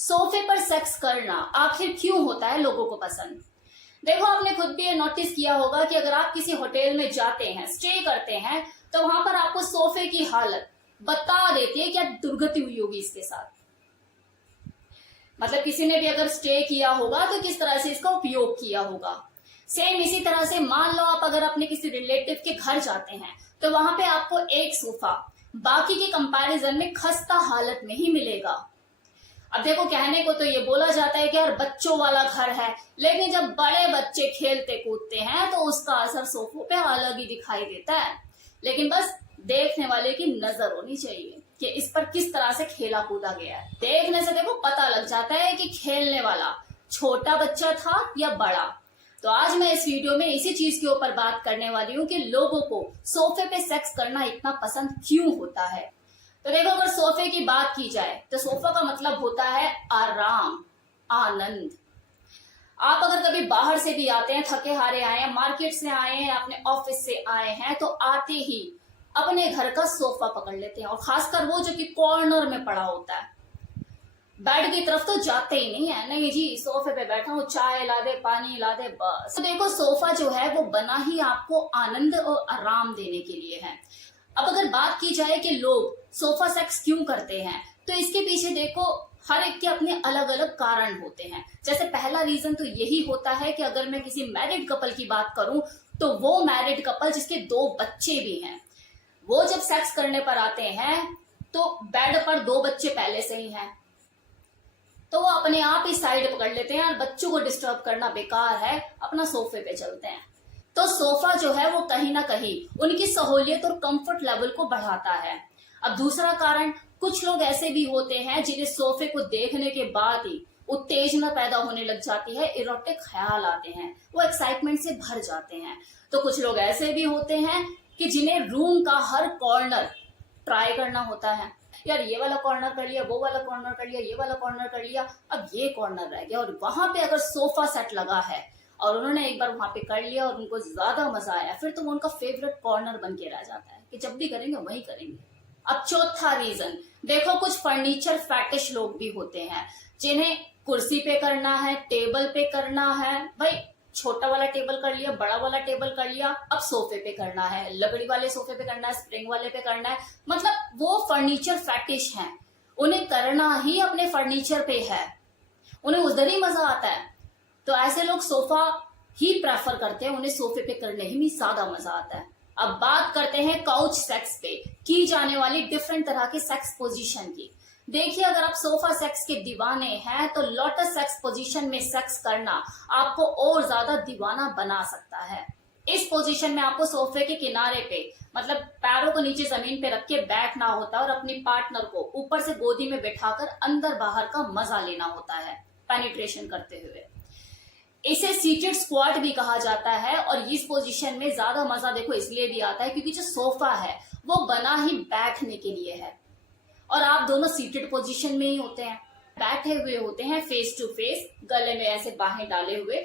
सोफे पर सेक्स करना आखिर क्यों होता है लोगों को पसंद। देखो, आपने खुद भी ये नोटिस किया होगा कि अगर आप किसी होटल में जाते हैं, स्टे करते हैं, तो वहां पर आपको सोफे की हालत बता देती है कि क्या दुर्गति हुई होगी इसके साथ। मतलब किसी ने भी अगर स्टे किया होगा तो किस तरह से इसका उपयोग किया होगा। सेम इसी तरह से मान लो आप अगर अपने किसी रिलेटिव के घर जाते हैं तो वहां पे आपको एक सोफा बाकी के कंपैरिजन में खस्ता हालत में ही मिलेगा। अब देखो, कहने को तो ये बोला जाता है कि यार बच्चों वाला घर है, लेकिन जब बड़े बच्चे खेलते कूदते हैं तो उसका असर सोफों पे अलग ही दिखाई देता है। लेकिन बस देखने वाले की नजर होनी चाहिए कि इस पर किस तरह से खेला कूदा गया है। देखने से देखो पता लग जाता है कि खेलने वाला छोटा बच्चा था या बड़ा। तो आज मैं इस वीडियो में इसी चीज के ऊपर बात करने वाली हूँ कि लोगों को सोफे पे सेक्स करना इतना पसंद क्यों होता है। तो देखो, अगर सोफे की बात की जाए तो सोफा का मतलब होता है आराम, आनंद। आप अगर कभी बाहर से भी आते हैं, थके हारे आए हैं, मार्केट से आए हैं, अपने ऑफिस से आए हैं, तो आते ही अपने घर का सोफा पकड़ लेते हैं, और खासकर वो जो कि कॉर्नर में पड़ा होता है। बेड की तरफ तो जाते ही नहीं है, नहीं जी सोफे पे बैठा हूँ, चाय ला दे, पानी ला दे, बस। तो देखो, सोफा जो है वो बना ही आपको आनंद और आराम देने के लिए है। अब अगर बात की जाए कि लोग सोफा सेक्स क्यों करते हैं, तो इसके पीछे देखो हर एक के अपने अलग अलग कारण होते हैं। जैसे पहला रीजन तो यही होता है कि अगर मैं किसी मैरिड कपल की बात करूं तो वो मैरिड कपल जिसके 2 बच्चे भी हैं, वो जब सेक्स करने पर आते हैं तो बेड पर 2 बच्चे पहले से ही हैं, तो वो अपने आप ही साइड पकड़ लेते हैं और बच्चों को डिस्टर्ब करना बेकार है, अपना सोफे पे चलते हैं। तो सोफा जो है वो कहीं ना कहीं उनकी सहूलियत और कंफर्ट लेवल को बढ़ाता है। अब दूसरा कारण, कुछ लोग ऐसे भी होते हैं जिन्हें सोफे को देखने के बाद ही उत्तेजना पैदा होने लग जाती है, इरोटिक ख्याल आते हैं, वो एक्साइटमेंट से भर जाते हैं। तो कुछ लोग ऐसे भी होते हैं कि जिन्हें रूम का हर कॉर्नर ट्राई करना होता है। यार ये वाला कॉर्नर कर लिया, वो वाला कॉर्नर कर लिया, ये वाला कॉर्नर कर लिया, अब ये कॉर्नर रह गया। और वहां पे अगर सोफा सेट लगा है और उन्होंने एक बार वहां पे कर लिया और उनको ज्यादा मजा आया, फिर तो वो उनका फेवरेट कॉर्नर बन के रह जाता है कि जब भी करेंगे वही करेंगे। अब चौथा रीजन देखो, कुछ फर्नीचर फैटिश लोग भी होते हैं जिन्हें कुर्सी पे करना है, टेबल पे करना है। भाई छोटा वाला टेबल कर लिया, बड़ा वाला टेबल कर लिया, अब सोफे पे करना है, लकड़ी वाले सोफे पे करना है, स्प्रिंग वाले पे करना है। मतलब वो फर्नीचर फैटिश हैं, उन्हें करना ही अपने फर्नीचर पे है, उन्हें उधर ही मजा आता है। तो ऐसे लोग सोफा ही प्रेफर करते हैं, उन्हें सोफे पे करने ही में ज्यादा मजा आता है। अब बात करते हैं काउच सेक्स पे की जाने वाली डिफरेंट तरह के सेक्स पोजीशन की। देखिए, अगर आप सोफा सेक्स के दीवाने हैं तो लोटस सेक्स पोजीशन में सेक्स करना आपको और ज्यादा दीवाना बना सकता है। इस पोजीशन में आपको सोफे के किनारे पे, मतलब पैरों को नीचे जमीन पे रख के बैठना होता है और अपनी पार्टनर को ऊपर से गोदी में बैठाकर अंदर बाहर का मजा लेना होता है पेनिट्रेशन करते हुए। इसे सीटेड स्क्वाट भी कहा जाता है, और इस पोजीशन में ज्यादा मजा देखो इसलिए भी आता है क्योंकि जो सोफा है वो बना ही बैठने के लिए है, और आप दोनों सीटेड पोजीशन में ही होते हैं, बैठे हुए होते हैं फेस टू फेस, गले में ऐसे बाहें डाले हुए।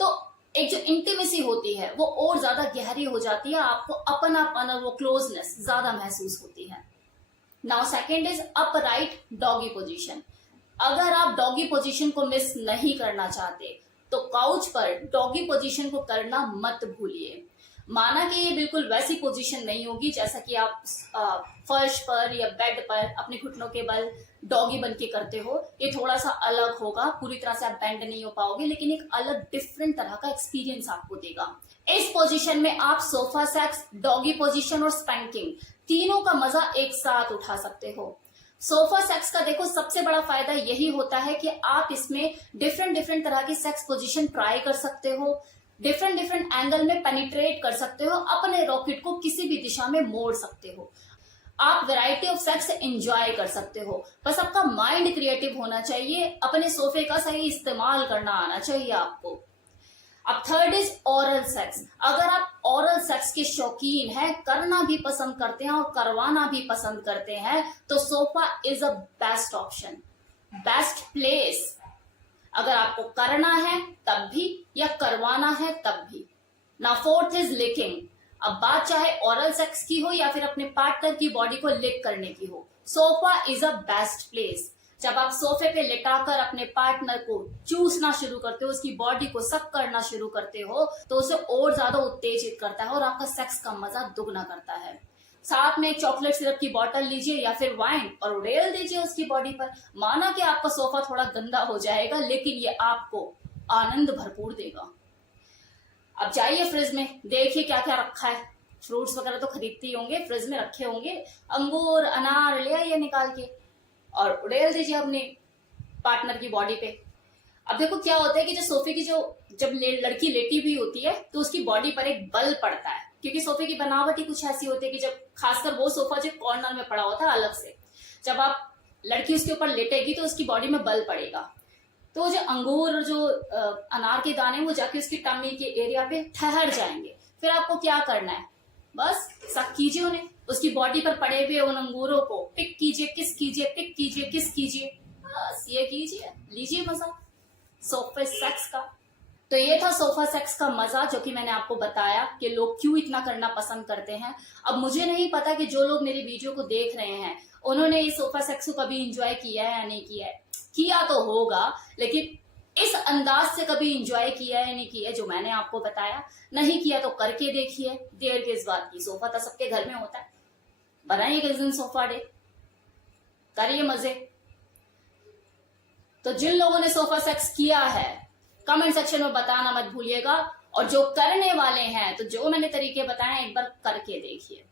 तो एक जो इंटीमेसी होती है वो और ज्यादा गहरी हो जाती है, आपको अपनापन और वो क्लोजनेस ज्यादा महसूस होती है। Now second is upright doggy position. अगर आप डॉगी पोजीशन को मिस नहीं करना चाहते तो काउच पर डॉगी पोजीशन को करना मत भूलिए। माना कि ये बिल्कुल वैसी पोजीशन नहीं होगी जैसा कि आप फर्श पर या बेड पर अपने घुटनों के बल डॉगी बन के करते हो। ये थोड़ा सा अलग होगा, पूरी तरह से आप बेंड नहीं हो पाओगे, लेकिन एक अलग डिफरेंट तरह का एक्सपीरियंस आपको देगा। इस पोजीशन में आप सोफा सेक्स, डॉगी पोजीशन और स्पैंकिंग तीनों का मजा एक साथ उठा सकते हो। सोफा सेक्स का देखो सबसे बड़ा फायदा यही होता है कि आप इसमें डिफरेंट तरह की सेक्स पोजीशन ट्राई कर सकते हो, डिफरेंट एंगल में पेनिट्रेट कर सकते हो, अपने रॉकेट को किसी भी दिशा में मोड़ सकते हो। आप वैरायटी ऑफ सेक्स एंजॉय कर सकते हो, बस आपका माइंड क्रिएटिव होना चाहिए, अपने सोफे का सही इस्तेमाल करना आना चाहिए आपको। अब थर्ड इज ओरल सेक्स। अगर आप ओरल सेक्स के शौकीन हैं, करना भी पसंद करते हैं और करवाना भी पसंद करते हैं, तो sofa is a best option, best place. अगर आपको करना है तब भी या करवाना है तब भी। ना फोर्थ इज लिकिंग। अब बात चाहे ओरल सेक्स की हो या फिर अपने पार्टनर की बॉडी को लिक करने की हो, sofa is a best place. जब आप सोफे पे लेटाकर अपने पार्टनर को चूसना शुरू करते हो, उसकी बॉडी को सक करना शुरू करते हो, तो उसे और ज्यादा उत्तेजित करता है और आपका सेक्स का मजा दुगना करता है। साथ में एक चॉकलेट सिरप की बोतल लीजिए या फिर वाइन और उड़ेल दीजिए उसकी बॉडी पर। माना कि आपका सोफा थोड़ा गंदा हो जाएगा, लेकिन ये आपको आनंद भरपूर देगा। अब जाइए फ्रिज में, देखिए क्या क्या रखा है। फ्रूट्स वगैरह तो खरीदते ही होंगे, फ्रिज में रखे होंगे। अंगूर, अनार ले आइए निकाल के और उड़ेल दीजिए अपने पार्टनर की बॉडी पे। अब देखो क्या होता है कि जो सोफे की जब लड़की लेटी हुई होती है तो उसकी बॉडी पर एक बल पड़ता है, क्योंकि सोफे की बनावट ही कुछ ऐसी होती है कि जब खासकर वो सोफा जो कॉर्नर में पड़ा होता है अलग से, जब आप लड़की उसके ऊपर लेटेगी तो उसकी बॉडी में बल पड़ेगा। तो जो अंगूर और जो अनार के दाने वो जाके उसकी टमी के एरिया पे ठहर जाएंगे। फिर आपको क्या करना है, बस सक कीजिए उन्हें, उसकी बॉडी पर पड़े हुए उन अंगूरों को पिक कीजिए, किस कीजिए, पिक कीजिए, किस कीजिए, बस ये कीजिए, लीजिए मजा सोफे सेक्स का। तो ये था सोफा सेक्स का मजा, जो कि मैंने आपको बताया कि लोग क्यों इतना करना पसंद करते हैं। अब मुझे नहीं पता कि जो लोग मेरी वीडियो को देख रहे हैं उन्होंने इस सोफा सेक्स को कभी इंजॉय किया है या नहीं किया है। किया तो होगा, लेकिन इस अंदाज से कभी इंजॉय किया है नहीं किया है जो मैंने आपको बताया। नहीं किया तो करके देखिए, देर किस बात की, सोफा तो सबके घर में होता है। बनाइए किस दिन सोफा डे, करिए मजे। तो जिन लोगों ने सोफा सेक्स किया है कमेंट सेक्शन में बताना मत भूलिएगा, और जो करने वाले हैं तो जो मैंने तरीके बताए एक बार करके देखिए।